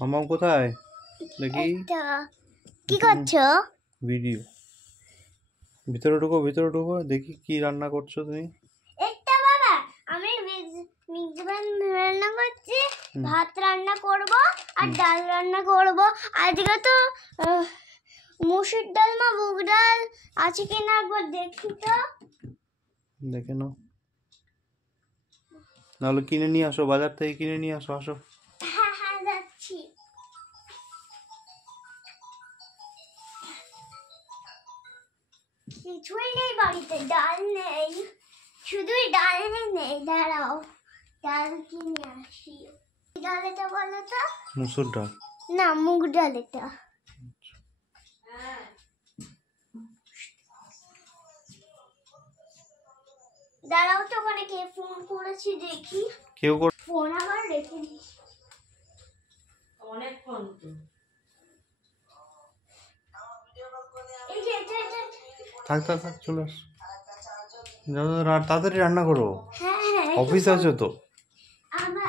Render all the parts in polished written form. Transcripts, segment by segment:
মামাম কোথায় দেখি? কি করছো? ভিডিও। ভিতরে ঢুকো দেখি কি রান্না করছো তুমি। একটা বাবা আমি রান্না করছি, ভাত রান্না করব আর ডাল রান্না করব। আজকে তো মুসুর ডাল না মুগ ডাল আছে কিনা একবার দেখি তো। দেখে নাও, নাহলে কিনে নিয়ে আসো, বাজার থেকে কিনে নিয়ে আসো। আসো। হ্যাঁ হ্যাঁ যাচ্ছি। কিছুই নেই বাড়িতে, ডাল নেই, শুধুই ডাল নেই। দাঁড়াও, ডাল কিনে আসি। ডাল এটা বলো তো? মুসুর ডাল না, মুগ ডাল এটা। দাঁড়াও তো, ওখানে কে ফোন করেছি দেখি। কেউ ফোন আবার রেখে দিস। অনেক ফোন তো। এই যে এটা থাক চলে আস। তাড়াতাড়ি রান্না করো। হ্যাঁ অফিস আছে তো।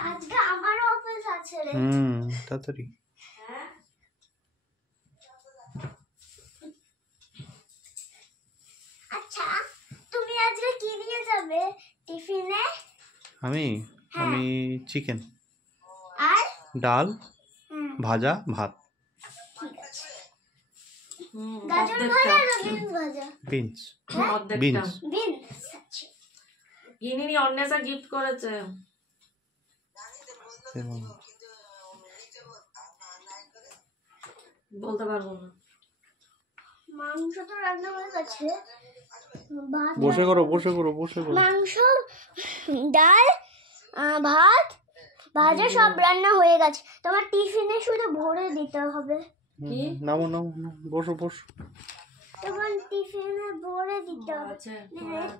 আজকে আমার অফিস আছে রে। তাড়াতাড়ি। আচ্ছা, তুমি আজকে কি নিয়ে যাবে টিফিনে? আমি চিকেন আর ডাল ভাজা ভাত। ঠিক আছে। গাজর ভাজা না বিনস ভাজা? বিনস। আচ্ছা। কিনিনি, অন্বেষা গিফট করেছে। বলতে পারবো না। মাংস তো রান্না হয়ে গেছে, বসে করো। মাংস, ডাল, ভাত, ভাজা সব রান্না হয়ে গেছে। তোমার টিফিনে শুধু ভরে দিতে হবে। নামো বসো। তোমার টিফিনে ভরে দিতে হবে।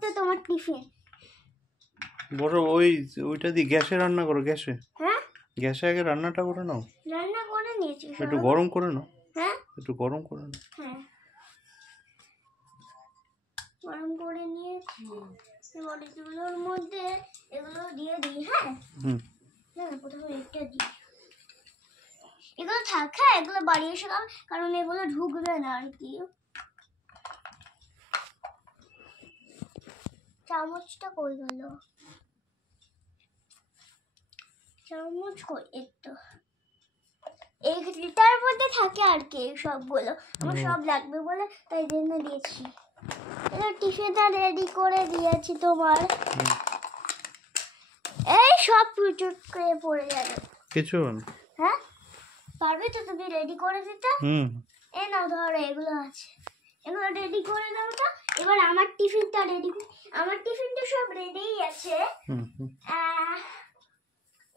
তো তোমার টিফিন বসো। ওইটা দিয়ে গ্যাসে রান্না করো। হ্যাঁ, গ্যাসে আগে রান্নাটা করে নাও। রান্না করে নিয়েছি, একটু গরম করে নাও। হ্যাঁ হ্যাঁ, গরম করে নিয়েছি। এবার এগুলোর মধ্যে এগুলো দিয়ে দিই। হ্যাঁ, প্রথমে এটা দিই। এগুলো থাক, হ্যাঁ এগুলো বাড়ি এসে খাবে, কারণ এগুলো ঢুকবে না আর কি। চামচটা কই গেল? চামচ কই? একটু এইটার মধ্যে থাকে আর কি সবগুলো। আমার সব লাগবে বলে তাই জন্য দিয়েছি। এবার টিফিনটা রেডি করে দিয়েছি তোমার। এই সব চুট করে পড়ে যাবে কিছু না। হ্যাঁ, পারবে তো তুমি রেডি করে দিতে? এই নাও ধরো, এগুলো আছে, এগুলো রেডি করে দাও তো। এবার আমার টিফিনটা সব রেডিই আছে।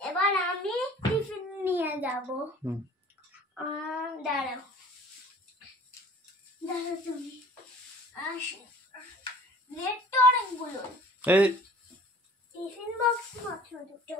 এবার আমি টিফিন নিয়ে যাব। দাঁড়াও তুমি, আসো। লেট তো অনেকগুলো। টিফিন বক্স মাত্র দুটো।